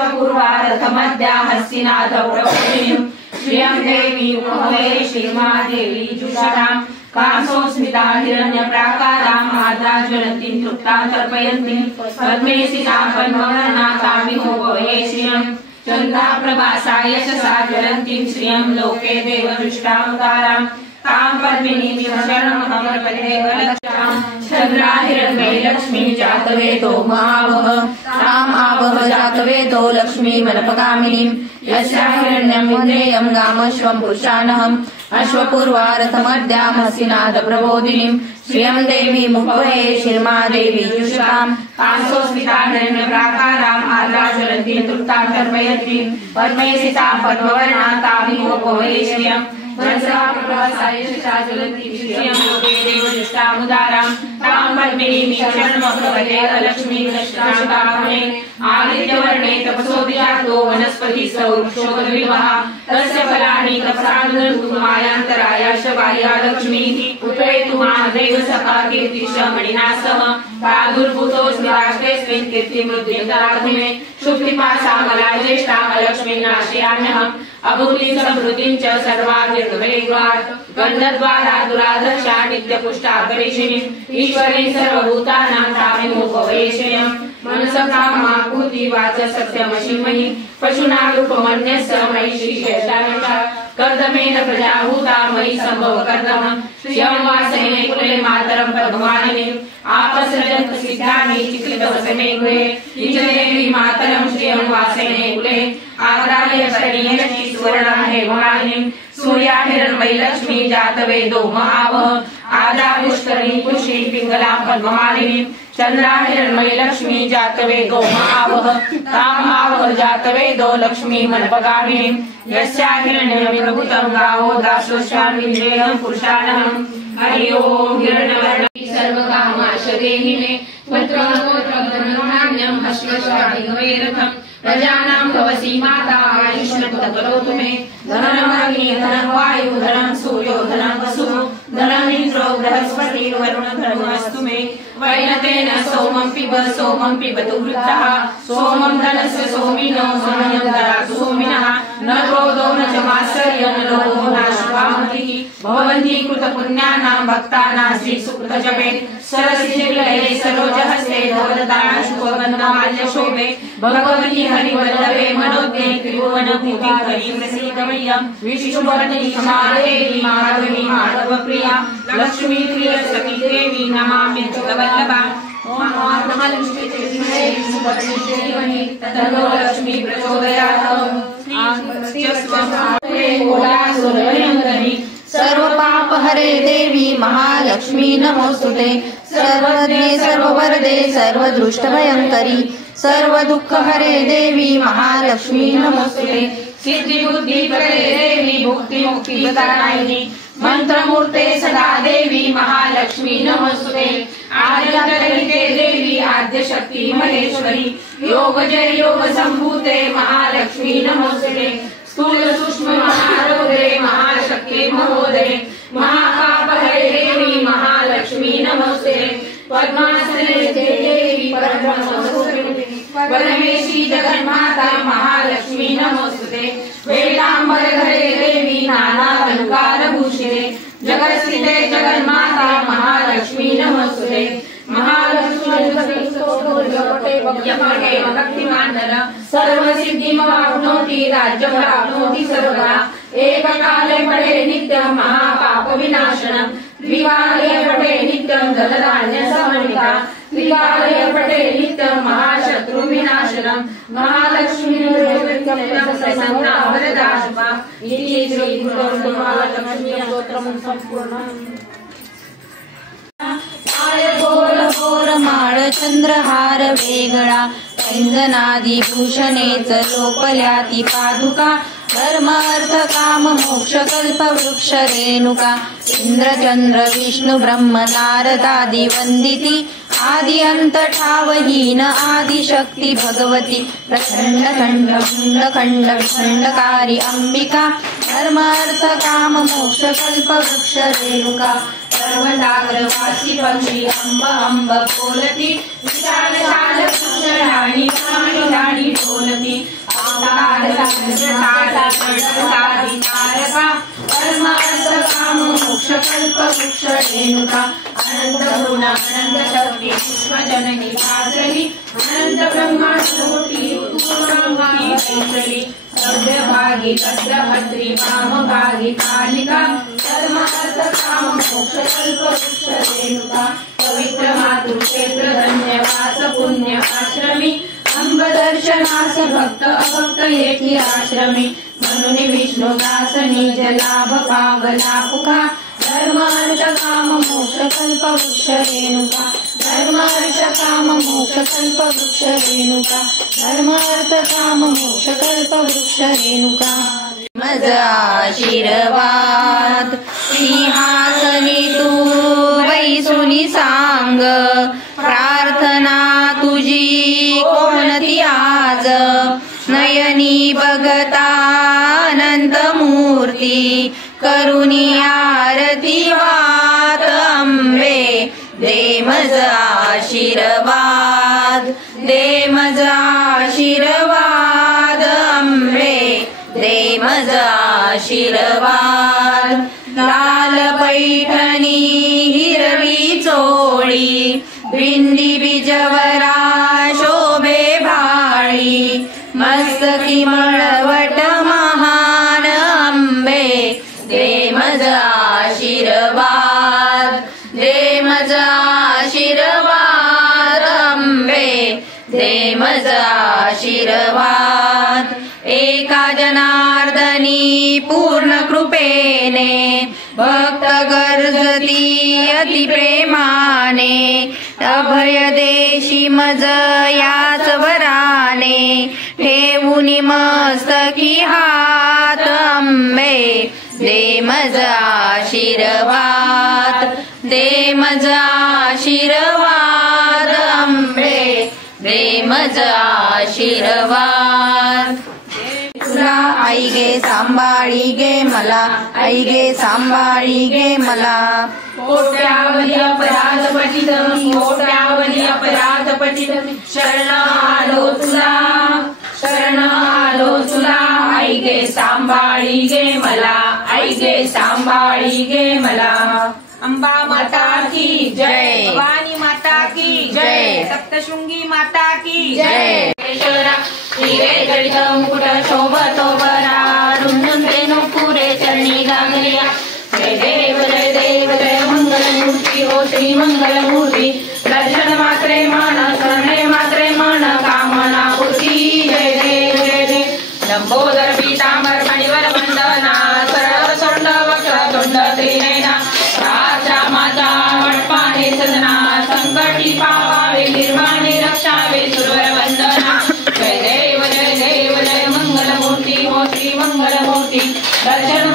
अश्वपूर्वारथमद्या हस्तिनाथ प्रभुनिं श्रियं देवी मुहवे श्रीमादेवी जुषाणां कामसोस्मिता हिरण्यप्राकारां आद्राज्वलन्तीं तृप्तां तर्पयन्तीं पद्मेसितां पद्मवर्णाकामिहोभवे श्रियं चन्द्राप्रभासा यशसा ज्वलन्तीं श्रियं लोके देवदृष्टामुदारां तां पद्मिनीं शरणमहमर्पदेवलक्ष्यां चन्द्राहिरण्मयी लक्ष्मी जातवेदो महावह ताम् आवह जातवेदो लक्ष्मीमनपगामिनीं यस्यां हिरण्यं विन्द्रेयं गामश्वं पुरुषानहम् अश्वपूर्वारथमद्यां हस्तिनाथ प्रबोधिनीं श्रियं देवी मुखवे श्रीमादेवी जुषां कांसोस्मिता हिरण्यप्राकाराम् आद्राज्वलन्तीं तृप्तां तर्पयन्तीं पद्मेसितां पद्मवर्णां तामिहोपवे श्रियं चन्द्राप्रभासाय ज्वलन्तीं श्रियं लोके देवदृष्टामुदारां तां पद्मिनीं शरणमहमर्पदेव लक्ष्मीं दशकाशकामणे आदित्यवर्णे तपसोऽभिजातो वनस्पतिस्तौ वृक्षोपद्विवः तस्य फलानि तपसानुमायान्तरायाश्च बाह्या लक्ष्मीः उत्पयतु महादेव सखा कीर्तिश्च मणिना सह प्रादुर्भूतोऽस्मि राष्ट्रेऽस्मिन् कीर्तिमृद्धिं शुक्तिपाशामलाज्येष्ठां लक्ष्मीर्नाशयाम्यहम् अभूतिं समृद्धिं च सर्वाभिर्वेगात् गन्धद्वारा दुराधर्षा नित्यपुष्टा परिशिनीं ईश्वरी सर्वभूतानां तामिमुपवे श्रियं मनसकामाकुति वाच सत्यमशिमहि पशुना रूपमन्यस्य मयि श्रीशेषानता कर्दमेन प्रजाभूता मयि सम्भव कर्दम श्रियं वासने कुले मातरं पद्मवाहिनीं आपसृजन्त सिद्धानि चित्रितवसने गृहे देवी मातरं श्रियं वासने कुले आग्रालय शरणीयति सुवर्णां हेमवाहिनीं सूर्याहिरण्मयी लक्ष्मी जातवेदो महावह आद्रापुष्करीं पुष्पीं पिङ्गलां पद्ममालिनीं चन्द्राहिरण्मयी लक्ष्मी जातवेदो महावह ताम् आवह जातवेदो लक्ष्मीमनपगामिनीं यस्यां हिरण्यं प्रभुतं गावो दासोऽश्वामिन्द्रेयं पुरुषानहम् हरि ओं हिरण्यवर्णी सर्वकामाश देहि मे पुत्रं हश्वश्वादिगवेरथम् प्रजानां भवसि माता आयुष्मत् करोतु मे धनमग्नि धनं वायु धनं सूर्यो धनं वसुः धनं इन्द्रो बृहस्पतिर्वरुण धर्मस्तु मे वैनतेन सोमं पिबतु वृद्धः सोमं धनस्य सोमिनो सोमयं ददातु सोमिनः न क्रोधो न च मात्सर्यं न लोभो नाशुभामतिः भवन्ति कृतपुण्यानां भक्तानां श्रीसुकृतजपे सरसिजलये सरोजहस्ते भवददाशुभगन्धमाल्यशोभे भगवती हरिवल्लभे मनोज्ञे त्रिभुवनभूतिं हरिं प्रसीदमय्यं विष्णुवर्णी समादेवी माधवी माधवप्रिया लक्ष्मीप्रिय सती देवी नमामि जगवल्लभा ओम महालक्ष्मी तन्नो लक्ष्मी प्रचोदयात् सर्वपापहरे देवी महालक्ष्मी नमोस्तुते सर्वज्ञे सर्ववरदे सर्वदुष्टभयंकरी सर्वदुःखहरे देवी महालक्ष्मी नमोस्तुते सिद्धिबुद्धिप्रदे देवी भुक्तिमुक्तिप्रदायिनी मंत्रमूर्ते सदा देवी महालक्ष्मी नमोस्तुते आद्यन्तरहिते देवी आद्यशक्ति महेश्वरी योगजय योग संभूते महालक्ष्मी नमोस्तुते स्थूल सूक्ष्म महारौद्रे महाशक्ति महोदये महापापहरे देवी महालक्ष्मी नमोस्तुते पद्मासने देवी परब्रह्मस्वरूपिणी परमेशी जगन्माता महालक्ष्मी नमोस्तुते वेदांबरधरे देवी नानालंकारभूषिते जगत्स्थिते जगन्माता महालक्ष्मी नमोस्तुते महालक्ष्मी भक्तिमानर सर्वसिद्धिमवाप्नोति राज्यमवाप्नोति सर्वदा एककाले पठे नित्यं महापापविनाशनं द्विकाले पठे नित्यं धनधान्यसमन्विता त्रिकाले पठे नित्यं महाशत्रुविनाशनं महालक्ष्मी प्रसन्नावरदाशुभा इति श्रीगुरुमहालक्ष्मी स्तोत्रं सम्पूर्णम् माळ चंद्रहार वेगळा पैंजनादी भूषणेच लोपल्याती पादुका धर्म अर्थ काम मोक्ष कल्प वृक्ष रेणुका इंद्रचंद्र विष्णु ब्रह्म नारदादी वंदिती आदि अंत ठावहीन आदि शक्ती भगवती प्रचंड खंड खंड खंड विखंडकारी अंबिका धर्म अर्थ काम मोक्ष कल्प वृक्ष रेणुका पर्वताग्रवासी पक्षी अंब अंब बोलती विशाल शाल वृक्ष राणी राणी राणी बोलती तारका धर्म अर्थ काम मोक्ष कल्प वृक्ष रेणुका अनंत गुण अनंत शक्ती विश्वजननी भासली अनंत ब्रह्मांड कोटी पूर्णांगी कैसली सभ्य भागी तस्य भद्री वाम भागी कालिका धर्म अर्थ काम मोक्ष कल्प वृक्ष रेणुका पवित्र मातृक्षेत्र धन्यवास पुण्य आश्रमी अंब दर्शनास भक्त अभक्त एकी आश्रमी म्हणून विष्णुदास निज लाभ पावला पुखा धर्म अर्थ काम मोक्ष कल्प वृक्ष रेणुका धर्म अर्थ काम मोक्ष कल्प वृक्ष रेणुका धर्म अर्थ काम मोक्ष कल्प वृक्ष रेणुका मज आशीर्वाद सिंहासनी तू बैसुनी सांग प्रार्थना तुझी कोणती आज नयनी बघता अनंत मूर्ती करुणी आरती वात अंबे दे मज आशीर्वाद दे मज आशीर्वाद अंबे दे मज आशीर्वाद लाल पैठणी हिरवी चोळी बिंदी बिजवरा शोभे भाळी मस्तकी मळवट महान अंबे दे मज आशीर्वाद दे मज आशीर्वाद अंबे दे मज आशीर्वाद एका जनार्दनी पूर्ण कृपेने भक्त गरजती अति प्रेमाने अभय देशी मज याच वराने ठेवूनी मस्तकी हात अंबे दे मज आशीर्वाद दे मज आशीर्वाद अंबे दे मज आशीर्वाद तुला आई गे सांभाळी गे मला आई गे सांभाळी गे मला कोट्यावधी अपराध पतित कोट्यावधी अपराध पतित शरण आलो तुला शरण आलो तुला आई गे सांभाळी गे मला आई गे सांभाळी गे मला अंबा माता की जय भवानी माता की जय सप्तशृंगी माता की जय हिरे जडित मुकुट शोभतो बरा रुंदून रेणू पुरे चरणी गागल्या जय देव जय मंगलमूर्ती हो श्री मंगलमूर्ती दर्शन मात्रे मन शरणे मात्रे मन कामना पूर्ती जय देव लंबोदर पीतांबर मणिवर वंदना सरळ सोंड वक्र तोंड त्रिनयना राजा माझा वटपाने सदना संकटी पावावे निर्माणे रक्षावे सुरवर वंदना जय देव जय मंगलमूर्ती हो श्री मंगलमूर्ती दर्शन